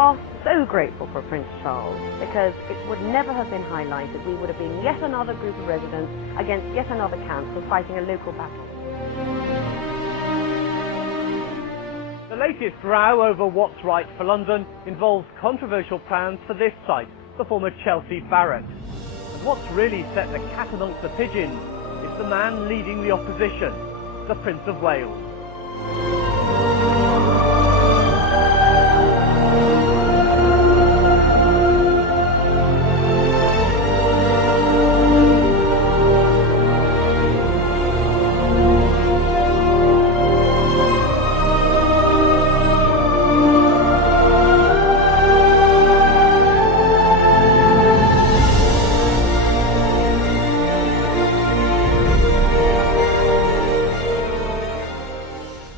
are so grateful for Prince Charles because it would never have been highlighted. We would have been yet another group of residents against yet another council fighting a local battle. The latest row over what's right for London involves controversial plans for this site, the former Chelsea Barracks. And what's really set the cat amongst the pigeons is the man leading the opposition, the Prince of Wales.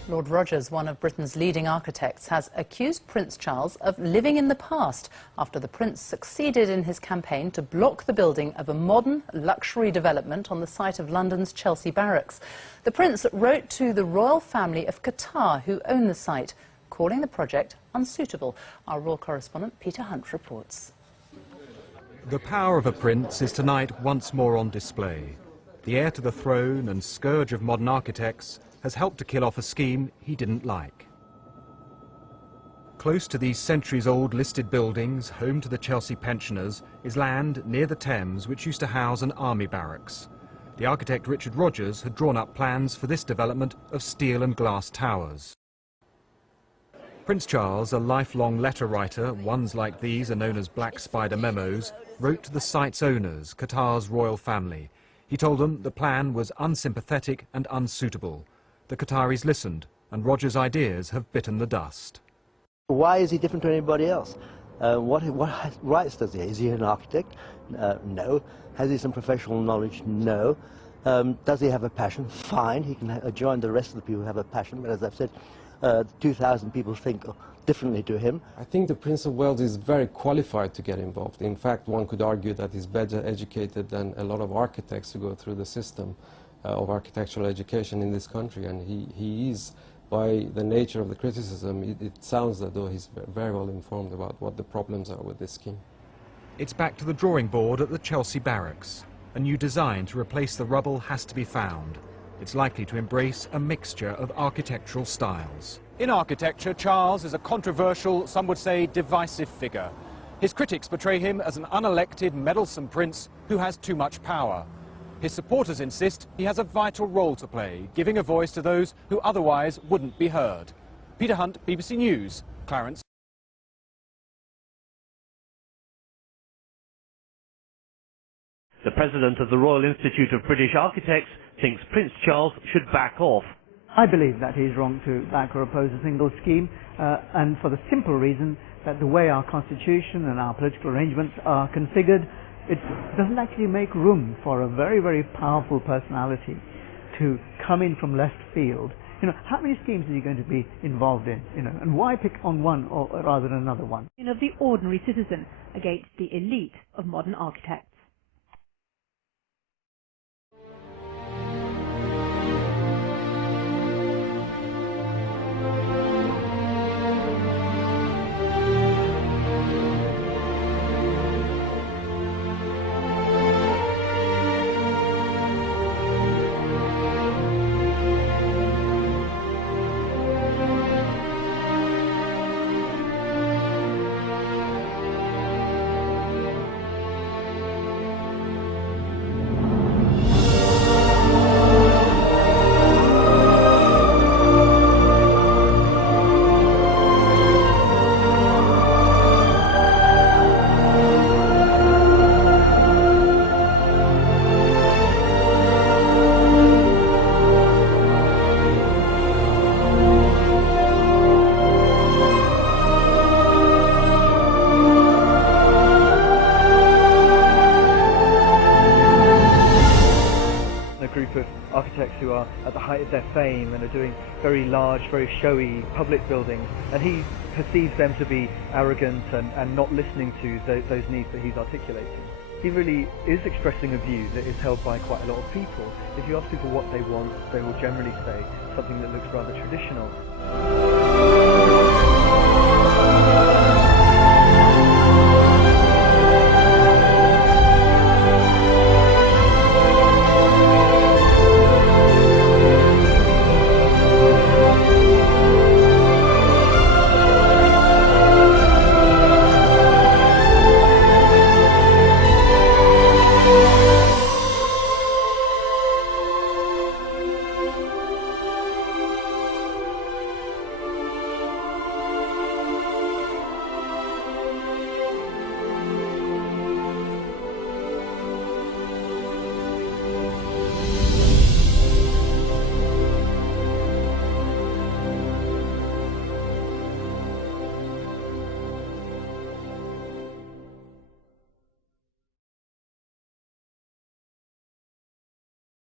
Lord Rogers, one of Britain's leading architects, has accused Prince Charles of living in the past after the Prince succeeded in his campaign to block the building of a modern luxury development on the site of London's Chelsea Barracks. The Prince wrote to the royal family of Qatar, who own the site, calling the project unsuitable. Our royal correspondent Peter Hunt reports. The power of a prince is tonight once more on display. The heir to the throne and scourge of modern architects has helped to kill off a scheme he didn't like. Close to these centuries-old listed buildings, home to the Chelsea pensioners, is land near the Thames which used to house an army barracks. The architect Richard Rogers had drawn up plans for this development of steel and glass towers. Prince Charles, a lifelong letter writer, ones like these are known as Black Spider memos, wrote to the site's owners, Qatar's royal family. He told them the plan was unsympathetic and unsuitable. The Qataris listened, and Rogers' ideas have bitten the dust. Why is he different to anybody else? What rights does he have? Is he an architect? No. Has he some professional knowledge? No. Does he have a passion? Fine, he can join the rest of the people who have a passion, but as I've said, 2,000 people think differently to him. I think the Prince of Wales is very qualified to get involved. In fact, one could argue that he's better educated than a lot of architects who go through the system of architectural education in this country, and he is, by the nature of the criticism, it sounds as though he's very well informed about what the problems are with this scheme. It's back to the drawing board at the Chelsea Barracks. A new design to replace the rubble has to be found. It's likely to embrace a mixture of architectural styles. In architecture, Charles is a controversial, some would say divisive figure. His critics portray him as an unelected, meddlesome prince who has too much power. His supporters insist he has a vital role to play, giving a voice to those who otherwise wouldn't be heard. Peter Hunt, BBC News, Clarence. The president of the Royal Institute of British Architects thinks Prince Charles should back off. I believe that he's wrong to back or oppose a single scheme, and for the simple reason that the way our constitution and our political arrangements are configured, it doesn't actually make room for a very, very powerful personality to come in from left field. You know, how many schemes are you going to be involved in? You know, and why pick on one or rather than another one? Of the ordinary citizen against the elite of modern architects. Group of architects who are at the height of their fame and are doing very large, very showy public buildings, and he perceives them to be arrogant and not listening to those needs that he's articulating. He really is expressing a view that is held by quite a lot of people. If you ask people what they want, they will generally say something that looks rather traditional.